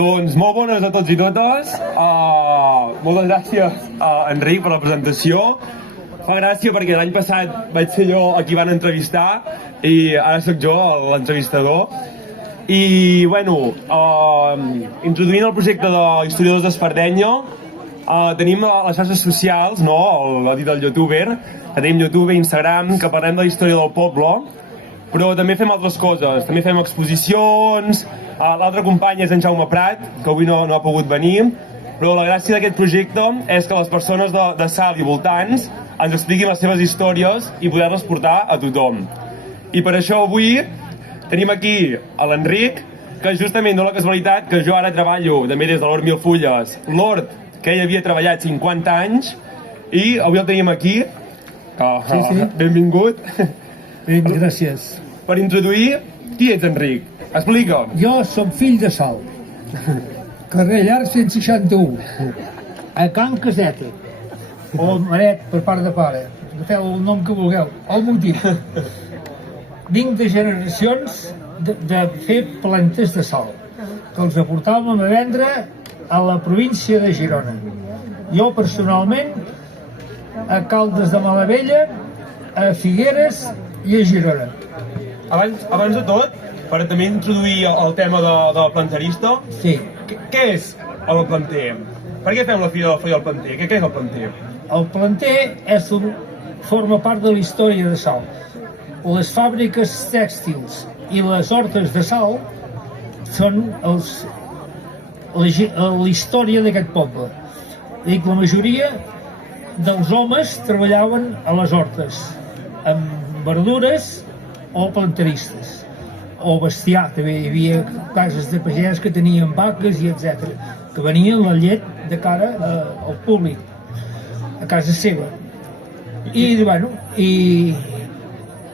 Doncs molt bones a tots i totes. Moltes gràcies, Enric, per la presentació. Fa gràcia perquè l'any passat vaig ser jo a qui van entrevistar i ara sóc jo l'entrevistador. I, bueno, introduint el projecte d'Historiadors d'Espardenya, tenim les xarxes socials, no?, l'ha dit el youtuber, que tenim YouTube i Instagram, que parlem de la història del poble, però també fem altres coses, també fem exposicions. L'altre company és en Jaume Prat, que avui no ha pogut venir, però la gràcia d'aquest projecte és que les persones de Salt i voltants ens expliquin les seves històries i poder-les portar a tothom. I per això avui tenim aquí a l'Enric, que justament dona la casualitat que jo ara treballo també des de l'Hort Mil Fulles, l'hort que ell havia treballat 50 anys, i avui el tenim aquí. Sí. Benvingut. Gràcies. Per introduir, qui ets, Enric? Explica'm. Jo som fill de Salt, carrer Llarg 161, a Can Caseta, o Maret per part de pare, agafeu el nom que vulgueu, el motiu. Vinc de generacions de fer plantes de sal, que els aportàvem a vendre a la província de Girona. Jo personalment a Caldes de Malavella, a Figueres i a Girona. Abans de tot, per també introduir el tema del planterista, Sí. Què és el planter? Per què fem la Fira del Planter? Què és el planter? El planter forma part de la història de Salt. Les fàbriques tèxtils i les hortes de Salt són la història d'aquest poble. Dic, la majoria dels homes treballaven a les hortes, amb verdures o planteristes, o bestiar. També hi havia cases de pagès que tenien vaques i etc, que venien la llet de cara al públic, a casa seva. I, bueno,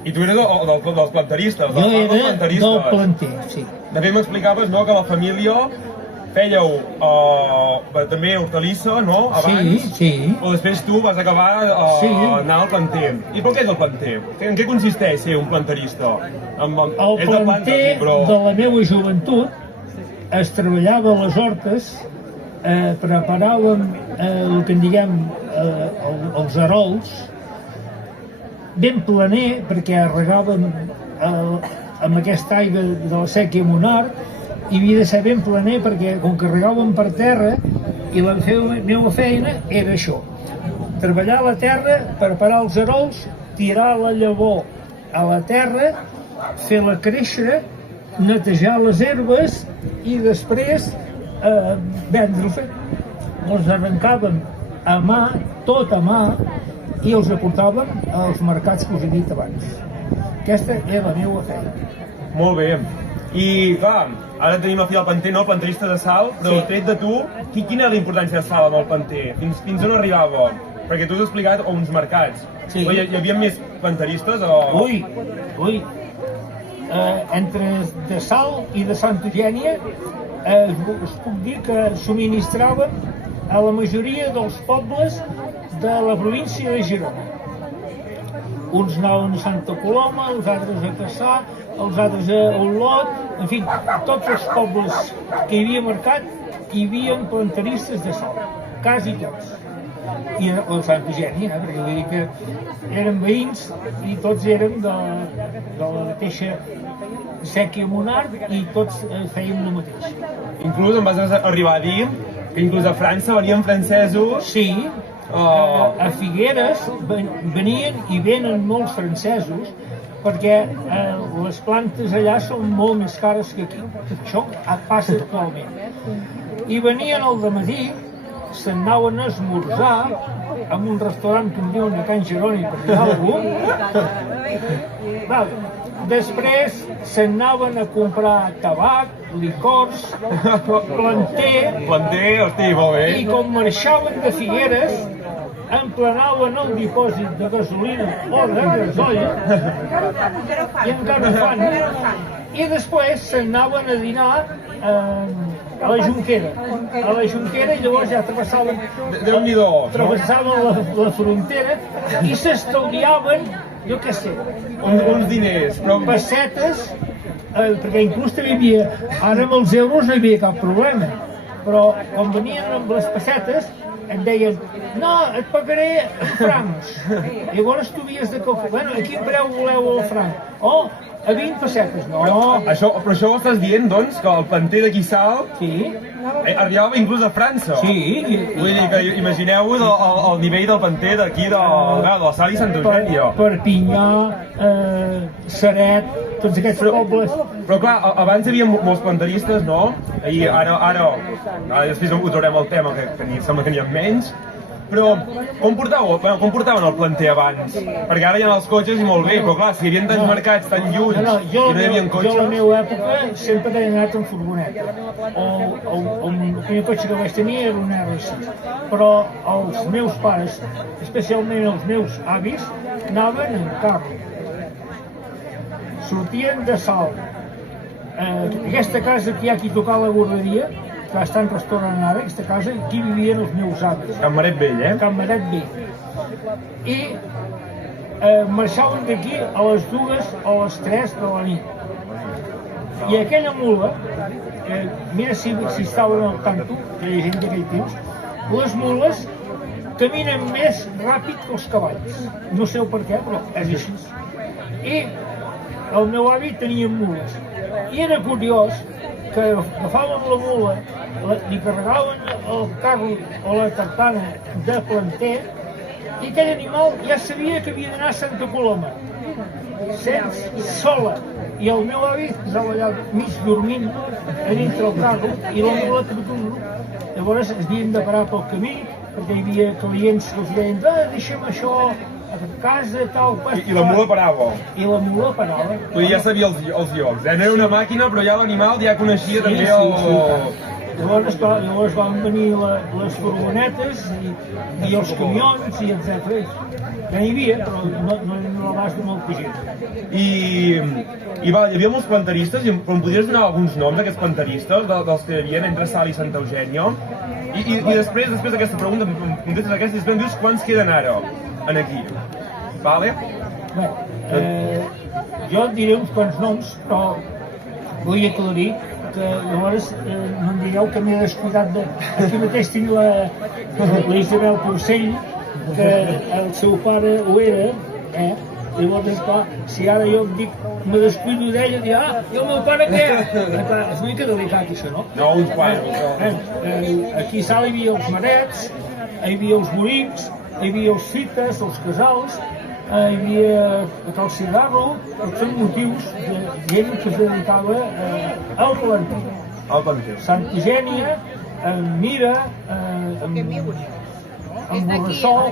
I tu eres dels planteristes? Jo era del planter, sí. De fet m'explicaves, no?, que la família fèieu també hortalissa, no?, abans. Sí. Però després tu vas acabar anar al planter. I per què és el planter? En què consisteix ser un planterista? El planter de la meva joventut es treballava a les hortes, preparàvem el que en diguem els arols, ben planer, perquè regàvem amb aquesta aigua de la sèquia Monar, i havia de ser ben planer perquè com que regàvem per terra, i la meva feina era això: treballar la terra, preparar els arols, tirar la llavor a la terra, fer-la créixer, netejar les herbes i després vendre-ho fet. Els arrencàvem a mà, tot a mà, i els aportàvem als mercats que us he dit abans. Aquesta era la meva feina. Molt bé. I, clar, ara tenim la Fira del Planter, no?, el planterista de Salt, però tret de tu, quina era la importància de Salt amb el planter? Fins on arribava? Perquè tu has explicat uns mercats. Sí. Hi havia més planteristes o...? Ui. Entre de Salt i de Santa Eugènia us puc dir que subministraven a la majoria dels pobles de la província de Girona. Uns anaven a Santa Coloma, els altres a Cassà, els altres a Olot, en fi, tots els pobles que hi havia marcat hi havia planteristes de sal, quasi tots. I el Santa Eugènia, perquè vull dir que eren veïns i tots érem de la mateixa sèquia Monar i tots fèiem el mateix. Inclús em vas arribar a dir que inclús a França venien francesos. Sí, a Figueres venien i venen molts francesos perquè les plantes allà són molt més cares que aquí. Això passa actualment. I venien al dematí, se'n anaven a esmorzar en un restaurant que em diuen a Can Jeroni, per dir alguna cosa. Després se'n anaven a comprar tabac, licors, planter, hosti, molt bé. i com marxaven de Figueres, emplenaven el dipòsit de gasolina o de gasoll, i encara ho fan, i després se'n anaven a dinar a la Jonquera. A la Jonquera, i llavors ja travessaven la frontera i s'estalviaven, jo què sé, uns diners, pessetes perquè inclús també hi havia, ara amb els euros no hi havia cap problema, però quan venien amb les pessetes et deien, no, et pagaré en francs. Llavors tu havies de calcular, bueno, a quin preu voleu el franc? Oh, a 20 pessetes, no. Però això ho estàs dient, doncs, que el planter de Quissal arribava inclús a França. Sí. Vull dir que imagineu-vos el nivell del planter d'aquí, de la Sal i Sant Eugènia. Perpinyà, Ceret, tots aquests pobles. Però clar, abans hi havia molts planteristes, no? I ara després ho traurem el tema, que sembla que n'hi ha menys. Però com portaven el planter abans? Perquè ara hi ha els cotxes i molt bé, però clar, si hi havia tants mercats tan lluny i no hi havia cotxes... Jo a la meva època sempre he anat en furgoneta. El primer cotxe que vaig tenir era un R6. Però els meus pares, especialment els meus avis, anaven en carro. Sortien de Salt. Aquesta casa que hi ha aquí tocar la guarderia, que estan restaurant ara, aquesta casa, aquí vivien els meus avis. Can Maret Vell, Can Maret Vell. I marxaven d'aquí a les 2 o les 3 de la nit. I aquella mula, mira si estaven al tanto, aquella gent d'aquell temps, les mules caminen més ràpid que els cavalls. No sé per què, però és així. I el meu avi tenia mules. I era curiós que agafaven la mula, li carregaven el carro o la tartana de planter i aquell animal ja sabia que havia d'anar a Santa Coloma, sola. I el meu avi posava allà mig dormint a dintre el carro i la mula també. Llavors es havien de parar pel camí perquè hi havia clients que els deien deixem això a casa, tal... I la mula parava? I la mula parava. Ja sabia els llocs, no era una màquina, però ja l'animal ja coneixia també el... Llavors van venir les furgonetes i els camions i etc. Ja n'hi havia, però no l'abast de molta gent. I hi havia molts planteristes, però em podries donar alguns noms d'aquests planteristes, dels que hi havia entre Salt i Santa Eugènia? I després d'aquesta pregunta, em contestes aquesta i després em dius quants queden ara aquí. Vale? Bé, jo et diré uns quants noms, però vull aclarir que llavors no em digueu que m'he descuidat de... Aquí mateix tinc la Isabel Porcell, que el seu pare ho era, llavors, esclar, si ara jo em dic, me descuido d'ella, dirà, i el meu pare què? És una mica delicat, això, no? No, uns quants. Aquí a Salt hi havia els Marets, hi havia els Borics, hi havia els Fites, els Casals, hi havia el Cigarro, tots són motius de gent que es dedicava al planter. Al planter. Santa Eugènia, Mira, en Borrassol,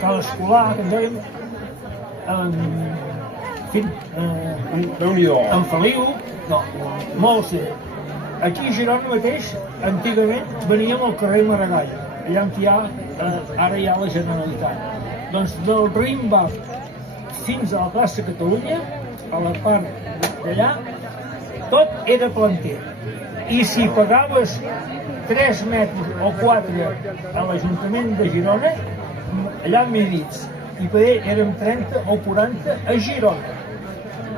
Cal Escolar, que en dèiem, en Feliu, no, molts. Aquí a Girona mateix, antigament, veníem al carrer Maragall, allà on ara hi ha la Generalitat. Doncs del Rimba fins a la plaça Catalunya, a la part d'allà, tot era planter. I si pagaves 3 metres o 4 a l'Ajuntament de Girona, allà a Midits, i per ell érem 30 o 40 a Girona.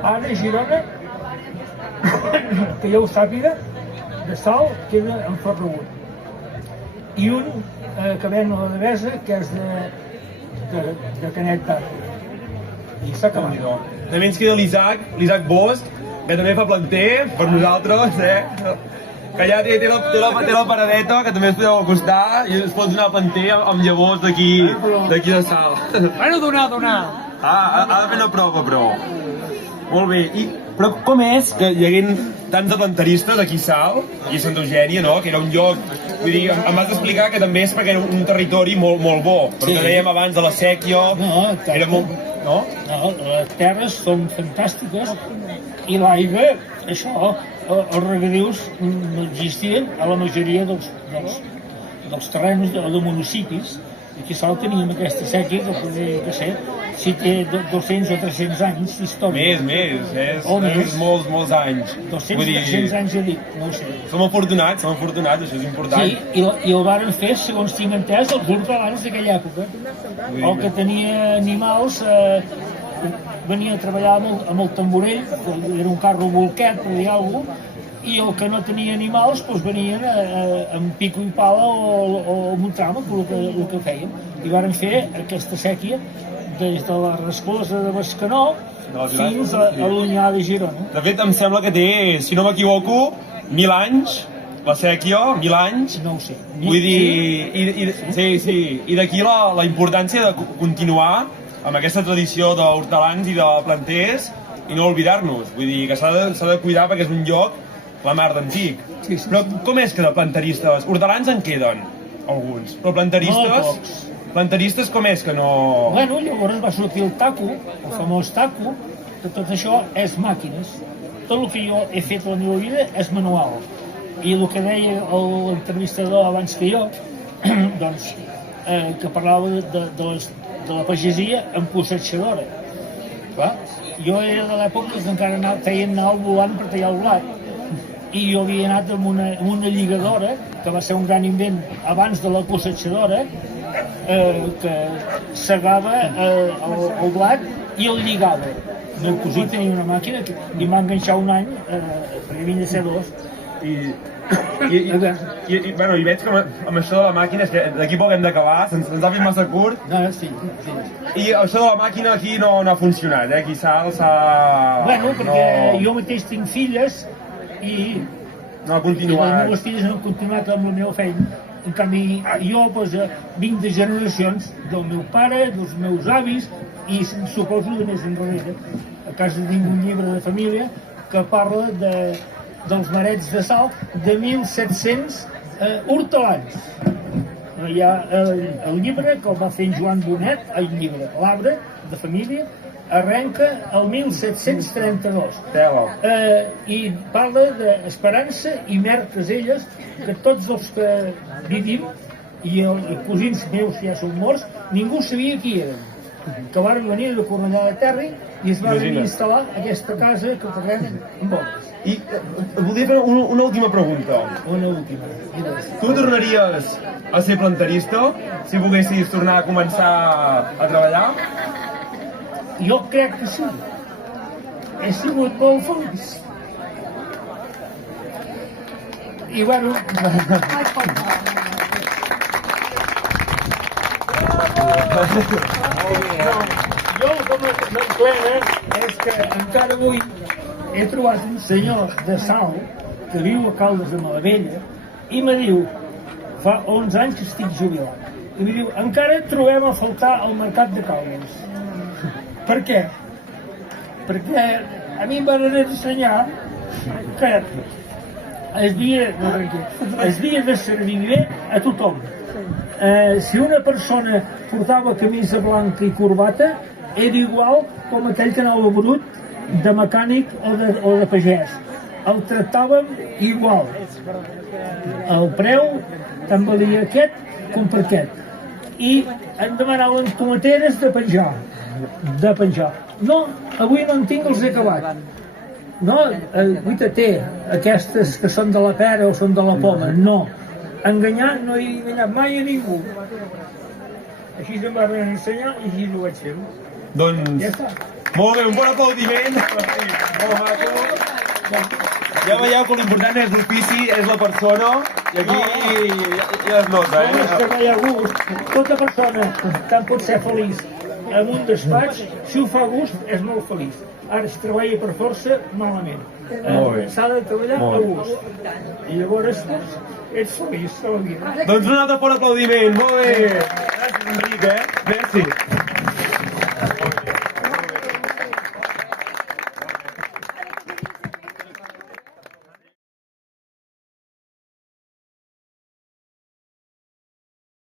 Ara a Girona, que ja ho sàpiga, de Salt queda en Ferragut. I un que ven a la Devesa, que és de Canet d'Arc. I s'ha acabat. També ens queda l'Isaac Bosch, que també fa planter per nosaltres, que ja té la paradeta, que també es podeu acostar i es pot donar planter amb llavors d'aquí de Salt. Bueno, donar. Ha de fer una prova, però. Molt bé. Però com és que hi haguin tants de planteristes aquí a Salt i a Santa Eugènia, no? Que era un lloc... Vull dir, em vas explicar que també és perquè era un territori molt bo, però que dèiem abans de la sèquia... Era molt... No? No, les terres són fantàstiques i l'aigua, això, els regadius no existien a la majoria dels terrenys de municipis. Aquí a Salt teníem aquesta sèquia que podria ser, si té 200 o 300 anys d'història. Més, és molts anys. 200 o 300 anys, ja dic, no ho sé. Som afortunats, això és important. Sí, i el varen fer, segons tinc entès, els hortelans d'aquella època. El que tenia animals venia a treballar amb el tamborell, era un carro bolquet o alguna cosa, i el que no tenia animals doncs venien amb pico i pala o amb un trama, el que fèiem. I varen fer aquesta sèquia des de la resclosa de Bescanó fins a l'Onyar de Girona. De fet, em sembla que té, si no m'equivoco, 1.000 anys, la sèquia, 1.000 anys. No ho sé. Vull dir, sí, i d'aquí la importància de continuar amb aquesta tradició d'hortelans i de planters i no oblidar-nos. Vull dir que s'ha de cuidar perquè és un lloc la mar d'antic. Però com és que de planteristes? Hortelans en queden alguns, però planteristes com és que no... Bueno, llavors va sortir el taco, el famós taco, que tot això és màquines. Tot el que jo he fet a la meva vida és manual. I el que deia l'entrevistador abans que jo, doncs, que parlava de la pagesia amb cosetxadora. Clar, jo era de l'època que encara feien anar el volant per tallar el blat. I jo havia anat amb una lligadora, que va ser un gran invent abans de la cosetxadora, que segava el blat i el lligava. El cosí tenia una màquina i em va enganxar un any, perquè havia de ser dos. I veig que amb això de la màquina, és que d'aquí poc hem d'acabar, se'ns ha fet massa curt. Sí. I això de la màquina aquí no ha funcionat, aquí s'ha... Bueno, perquè jo mateix tinc filles i no ha continuat. Les meves filles no han continuat amb la meva feina. En canvi, jo vinc de generacions del meu pare, dels meus avis i suposo de més enrere. A casa tinc un llibre de família que parla dels marets de sal de 1.700 hortelans. Hi ha el llibre que el va fer en Joan Bonet, el llibre, l'arbre de família, arrenca el 1732 i parla d'Esperança i Mer Caselles, que tots els que vivim i els cosins meus que ja són morts, ningú sabia qui eren, que van venir de Cornellà de Terri i es van instal·lar aquesta casa que parlem amb obres. I volia fer una última pregunta. Una última. Tu tornaries a ser planterista si poguessis tornar a començar a treballar? Jo crec que sí. He sigut molt feliç. I bueno... Jo el que m'emplena és que encara avui he trobat un senyor de Salt que viu a Caldes de Malavella i me diu, fa 11 anys que estic jubilat, i me diu, encara trobem a faltar al mercat de Caldes. Per què? Perquè a mi em van ensenyar que es havia de servir bé a tothom. Si una persona portava camisa blanca i corbata, era igual com aquell que anava brut de mecànic o de pagès. El tractàvem igual. El preu tant valia aquest com per aquest. I em demanaven tomateres de penjar. No, avui no en tinc, els he acabat. No, guaita té aquestes que són de la pera o són de la poma. No, enganyar no he enganyat mai a ningú. Així em van ensenyar i així ho vaig fer. Doncs, ja està. Molt bé, un bon aplaudiment. Molt maco. Ja veieu que l'important és l'ofici, és la persona, i aquí ja es nota, És que no hi ha gust. Tota persona que pot ser feliç en un despatx, si ho fa a gust, és molt feliç. Ara, si treballa per força, malament. S'ha de treballar a gust. I llavors ets feliç a la vida. Doncs un altre fort aplaudiment, molt bé. Gràcies, Enric, Merci.